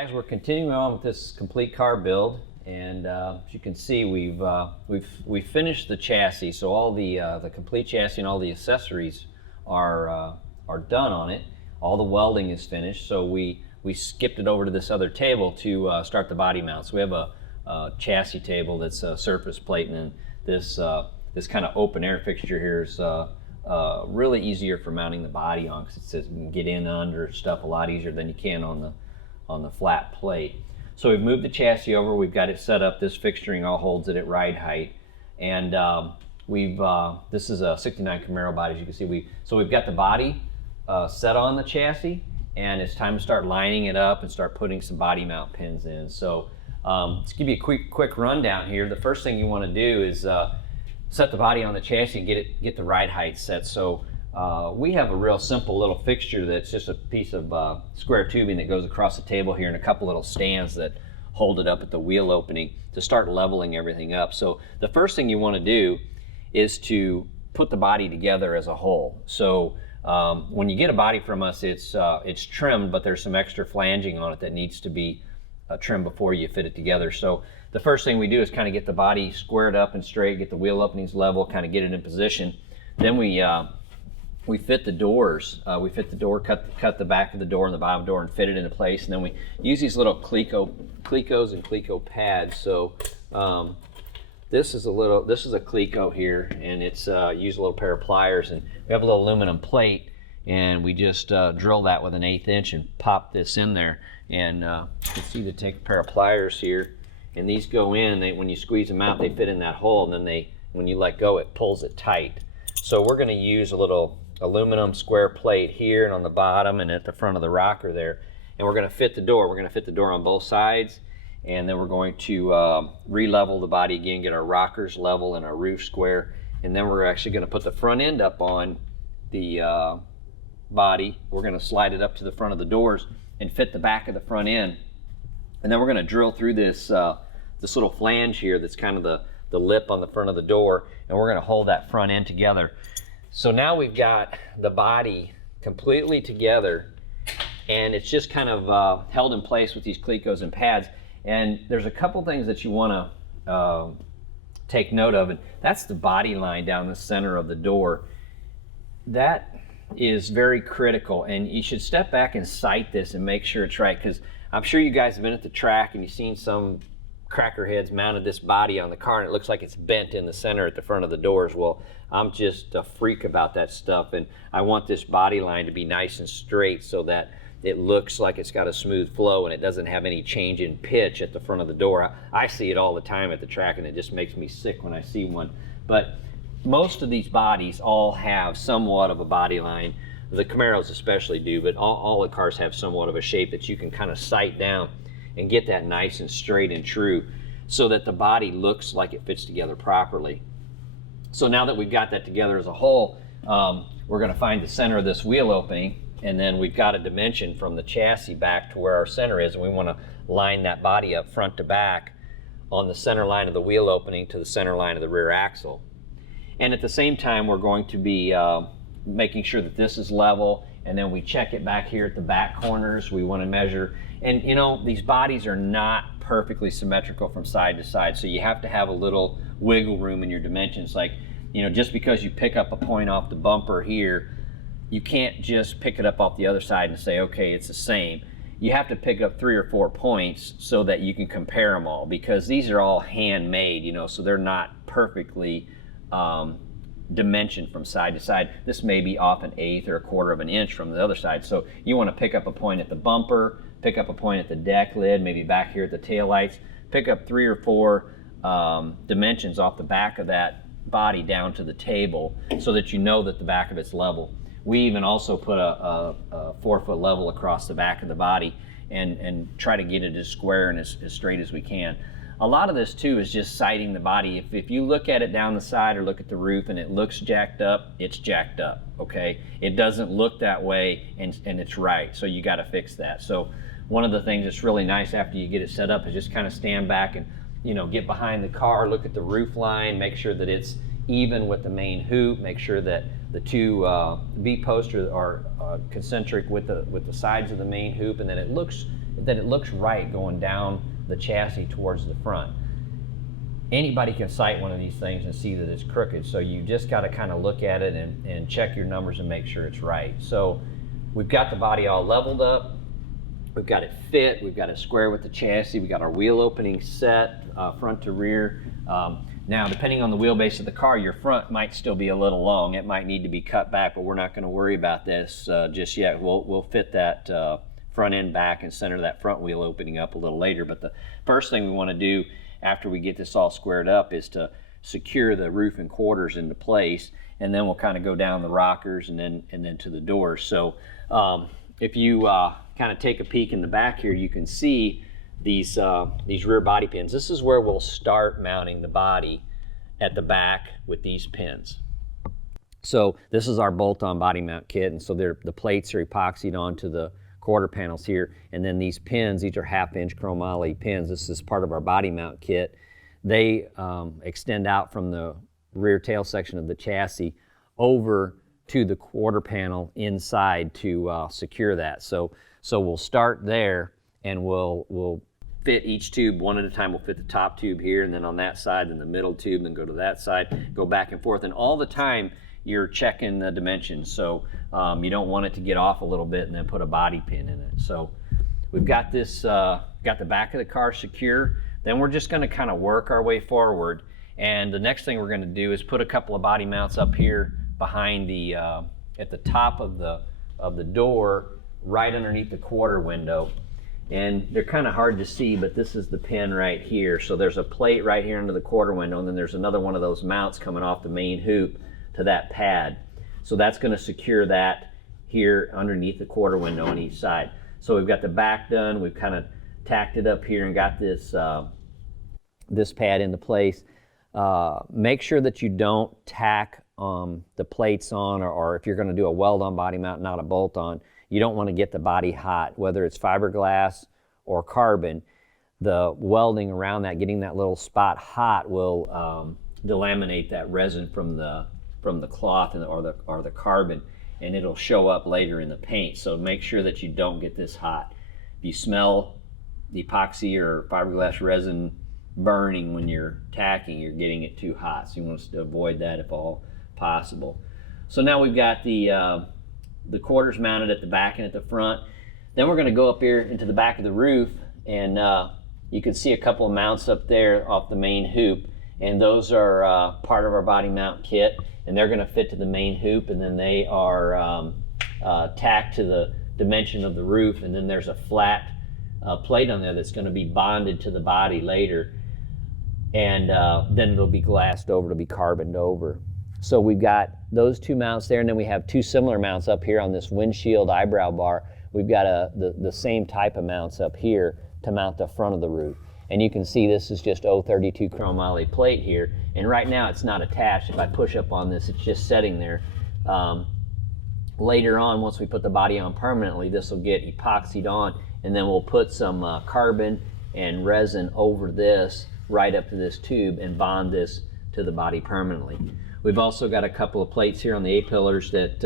guys, we're continuing on with this complete car build, and as you can see, we've finished the chassis. So all the complete chassis and all the accessories are done on it. All the welding is finished. So we skipped it over to this other table to start the body mount. So we have a chassis table that's a surface plate, and then this kind of open air fixture here is really easier for mounting the body on, because it says you can get in under stuff a lot easier than you can on the flat plate. So we've moved the chassis over, we've got it set up, this fixturing all holds it at ride height, and this is a 69 Camaro body, as you can see. We've got the body set on the chassis, and it's time to start lining it up and start putting some body mount pins in. So let's give you a quick rundown here. The first thing you want to do is set the body on the chassis and get the ride height set. So we have a real simple little fixture that's just a piece of square tubing that goes across the table here, and a couple little stands that hold it up at the wheel opening to start leveling everything up. So the first thing you want to do is to put the body together as a whole. So when you get a body from us, it's trimmed, but there's some extra flanging on it that needs to be trimmed before you fit it together. So the first thing we do is kind of get the body squared up and straight, get the wheel openings level, kind of get it in position. Then we fit the doors. We fit the door, cut the back of the door and the bottom door, and fit it into place. And then we use these little Clecos and Cleco pads. So this is a Cleco here, and it's use a little pair of pliers, and we have a little aluminum plate, and we just drill that with an 1/8 inch and pop this in there. And you can see to take a pair of pliers here, and these go in. When you squeeze them out, they fit in that hole, and then when you let go, it pulls it tight. So we're going to use a little aluminum square plate here and on the bottom and at the front of the rocker there, and we're going to fit the door. We're going to fit the door on both sides, and then we're going to re-level the body again, get our rockers level and our roof square, and then we're actually going to put the front end up on the body. We're going to slide it up to the front of the doors and fit the back of the front end, and then we're going to drill through this little flange here that's kind of the lip on the front of the door, and we're going to hold that front end together. So now we've got the body completely together, and it's just kind of held in place with these Clecos and pads. And there's a couple things that you want to take note of, and that's the body line down the center of the door. That is very critical, and you should step back and sight this and make sure it's right, because I'm sure you guys have been at the track and you've seen some crackerheads mounted this body on the car, and it looks like it's bent in the center at the front of the doors. Well, I'm just a freak about that stuff, and I want this body line to be nice and straight so that it looks like it's got a smooth flow and it doesn't have any change in pitch at the front of the door. I see it all the time at the track, and it just makes me sick when I see one. But most of these bodies all have somewhat of a body line. The Camaros especially do, but all the cars have somewhat of a shape that you can kind of sight down and get that nice and straight and true so that the body looks like it fits together properly. So now that we've got that together as a whole, we're going to find the center of this wheel opening, and then we've got a dimension from the chassis back to where our center is, and we want to line that body up front to back on the center line of the wheel opening to the center line of the rear axle. And at the same time, we're going to be making sure that this is level, and then we check it back here at the back corners. We want to measure, and you know, these bodies are not perfectly symmetrical from side to side, so you have to have a little wiggle room in your dimensions. Like, you know, just because you pick up a point off the bumper here, you can't just pick it up off the other side and say, okay, it's the same. You have to pick up 3 or 4 points so that you can compare them all, because these are all handmade, you know, so they're not perfectly dimensioned from side to side. This may be off an 1/8 or a 1/4 of an inch from the other side. So you want to pick up a point at the bumper, pick up a point at the deck lid, maybe back here at the taillights, pick up 3 or 4 dimensions off the back of that body down to the table so that you know that the back of it's level. We even also put a 4-foot level across the back of the body and try to get it as square and as straight as we can. A lot of this too is just sighting the body. If you look at it down the side or look at the roof and it looks jacked up, it's jacked up, okay? It doesn't look that way, and it's right, so you gotta fix that. So one of the things that's really nice after you get it set up is just kind of stand back and, you know, get behind the car, look at the roof line, make sure that it's even with the main hoop, make sure that the two V-posts are concentric with the sides of the main hoop, and then it looks that it looks right going down the chassis towards the front. Anybody can sight one of these things and see that it's crooked, so you just got to kind of look at it and check your numbers and make sure it's right. So we've got the body all leveled up, we've got it fit, we've got it square with the chassis, we've got our wheel opening set, front to rear. Now, depending on the wheelbase of the car, your front might still be a little long. It might need to be cut back, but we're not going to worry about this just yet. We'll fit that front end back and center that front wheel opening up a little later. But the first thing we want to do after we get this all squared up is to secure the roof and quarters into place, and then we'll kind of go down the rockers and then to the doors. So if you kind of take a peek in the back here, you can see these rear body pins. This is where we'll start mounting the body at the back with these pins. So this is our bolt-on body mount kit, and so the plates are epoxied onto the quarter panels here, and then these pins, these are 1/2-inch chromoly pins. This is part of our body mount kit. They extend out from the rear tail section of the chassis over to the quarter panel inside to secure that. So we'll start there, and we'll fit each tube one at a time. We'll fit the top tube here, and then on that side, then the middle tube, then go to that side, go back and forth, and all the time you're checking the dimensions. So you don't want it to get off a little bit and then put a body pin in it. So we've got this, got the back of the car secure. Then we're just going to kind of work our way forward, and the next thing we're going to do is put a couple of body mounts up here behind the at the top of the door, right underneath the quarter window. And they're kind of hard to see, but this is the pin right here. So there's a plate right here under the quarter window, and then there's another one of those mounts coming off the main hoop to that pad. So that's going to secure that here underneath the quarter window on each side. So we've got the back done. We've kind of tacked it up here and got this this pad into place. Make sure that you don't tack the plates on, or if you're going to do a weld-on body mount, not a bolt-on, you don't want to get the body hot. Whether it's fiberglass or carbon, the welding around that, getting that little spot hot, will delaminate that resin from the cloth or the carbon, and it'll show up later in the paint. So make sure that you don't get this hot. If you smell the epoxy or fiberglass resin burning when you're tacking, you're getting it too hot. So you want to avoid that if all possible. So now we've got the quarters mounted at the back and at the front. Then we're going to go up here into the back of the roof, and you can see a couple of mounts up there off the main hoop, and those are part of our body mount kit, and they're going to fit to the main hoop, and then they are tacked to the dimension of the roof, and then there's a flat plate on there that's going to be bonded to the body later, and then it'll be glassed over, it'll be carboned over. So we've got those two mounts there, and then we have two similar mounts up here on this windshield eyebrow bar. We've got the same type of mounts up here to mount the front of the roof. And you can see this is just 032 chromoly plate here, and right now it's not attached. If I push up on this, it's just sitting there. Later on, once we put the body on permanently, this will get epoxied on, and then we'll put some carbon and resin over this right up to this tube and bond this to the body permanently. We've also got a couple of plates here on the A-pillars that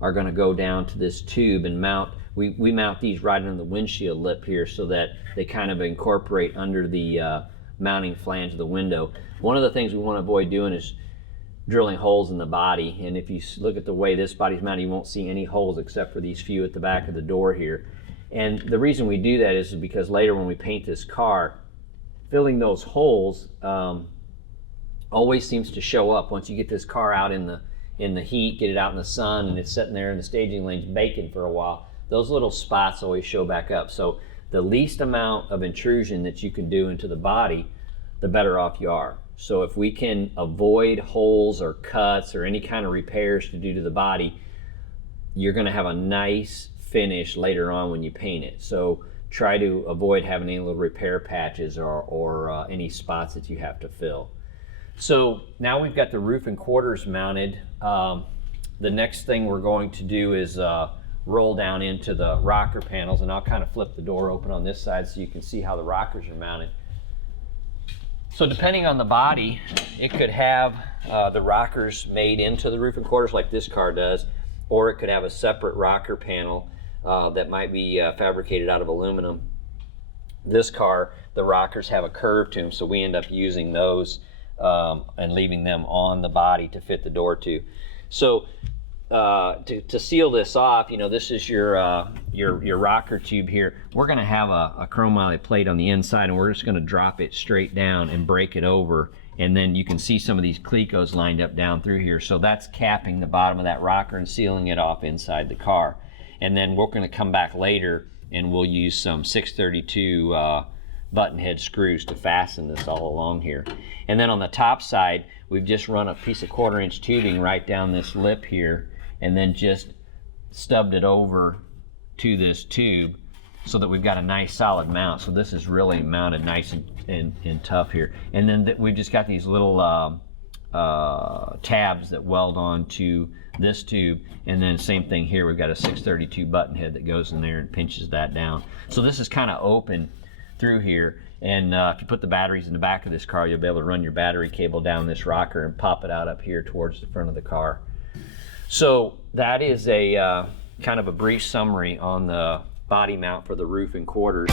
are going to go down to this tube and mount. We mount these right on the windshield lip here so that they kind of incorporate under the mounting flange of the window. One of the things we want to avoid doing is drilling holes in the body, and if you look at the way this body's mounted, you won't see any holes except for these few at the back of the door here. And the reason we do that is because later when we paint this car, filling those holes always seems to show up once you get this car out in the heat, get it out in the sun, and it's sitting there in the staging lanes baking for a while. Those little spots always show back up. So the least amount of intrusion that you can do into the body, the better off you are. So if we can avoid holes or cuts or any kind of repairs to do to the body, you're going to have a nice finish later on when you paint it. So try to avoid having any little repair patches or any spots that you have to fill. So now we've got the roof and quarters mounted. The next thing we're going to do is roll down into the rocker panels, and I'll kind of flip the door open on this side so you can see how the rockers are mounted. So depending on the body, it could have the rockers made into the roof and quarters like this car does, or it could have a separate rocker panel that might be fabricated out of aluminum This car, the rockers have a curve to them, so we end up using those and leaving them on the body to fit the door to. So to seal this off, you know, this is your rocker tube here. We're going to have a chromoly plate on the inside, and we're just going to drop it straight down and break it over. And then you can see some of these clecos lined up down through here. So that's capping the bottom of that rocker and sealing it off inside the car. And then we're going to come back later and we'll use some 632 button head screws to fasten this all along here. And then on the top side, we've just run a piece of 1/4 inch tubing right down this lip here, and then just stubbed it over to this tube so that we've got a nice solid mount. So this is really mounted nice and tough here. And then we've just got these little tabs that weld onto this tube, and then same thing here, we've got a 632 button head that goes in there and pinches that down. So this is kind of open through here, and if you put the batteries in the back of this car, you'll be able to run your battery cable down this rocker and pop it out up here towards the front of the car. So that is a kind of a brief summary on the body mount for the roof and quarters.